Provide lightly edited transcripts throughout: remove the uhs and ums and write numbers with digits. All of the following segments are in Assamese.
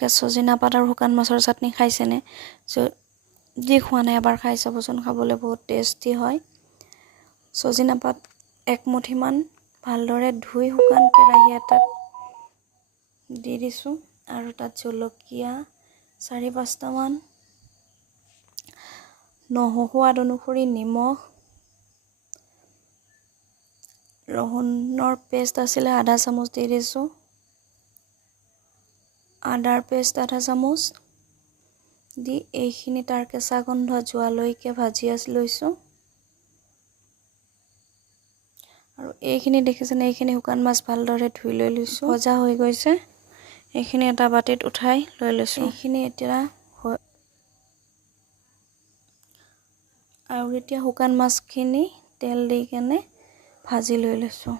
আপোনালোকে সজিনা পাত আৰু শুকান মাছৰ চাটনি খাইছেনে? যি খোৱা নাই এবাৰ খাই চাবচোন, খাবলৈ বহুত টেষ্টি হয়। সজিনা পাত এক মুঠিমান ভালদৰে ধুই শুকান কেৰাহী এটাত দি দিছোঁ আৰু তাত জলকীয়া 4-5টামান, সোৱাদ অনুসৰি নিমখ, ৰহুনৰ পেষ্ট আছিলে আধা চামুচ দি দিছোঁ, আদাৰ পেষ্ট আধা চামুচ দি এইখিনি তাৰ কেঁচা গন্ধ যোৱালৈকে ভাজি লৈছোঁ। আৰু এইখিনি দেখিছেনে, এইখিনি শুকান মাছ ভালদৰে ধুই লৈ লৈছোঁ, ভজা হৈ গৈছে। এইখিনি এটা বাটিত উঠাই লৈ লৈছোঁ। এইখিনি এতিয়া শুকান মাছখিনি তেল দি কেনে ভাজি লৈ লৈছোঁ।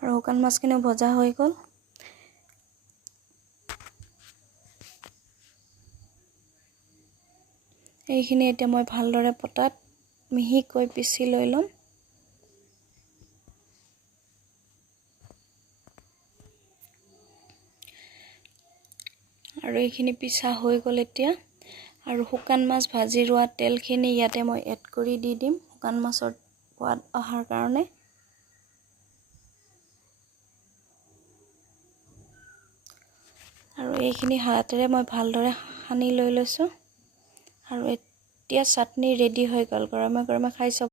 আৰু শুকান মাছখিনিও ভজা হৈ গ'ল। এইখিনি এতিয়া মই ভালদৰে পটাত মিহিকৈ পিচি লৈ ল'ম। আৰু এইখিনি পিছা হৈ গ'ল এতিয়া। আৰু শুকান মাছ ভাজি ৰোৱা তেলখিনি ইয়াতে মই এড কৰি দি দিম, শুকান মাছৰ সোৱাদ অহাৰ কাৰণে। আৰু এইখিনি হাতেৰে মই ভালদৰে সানি লৈ লৈছোঁ। আৰু এতিয়া চাটনি ৰেডি হৈ গ'ল। গৰমে গৰমে খাই চাব।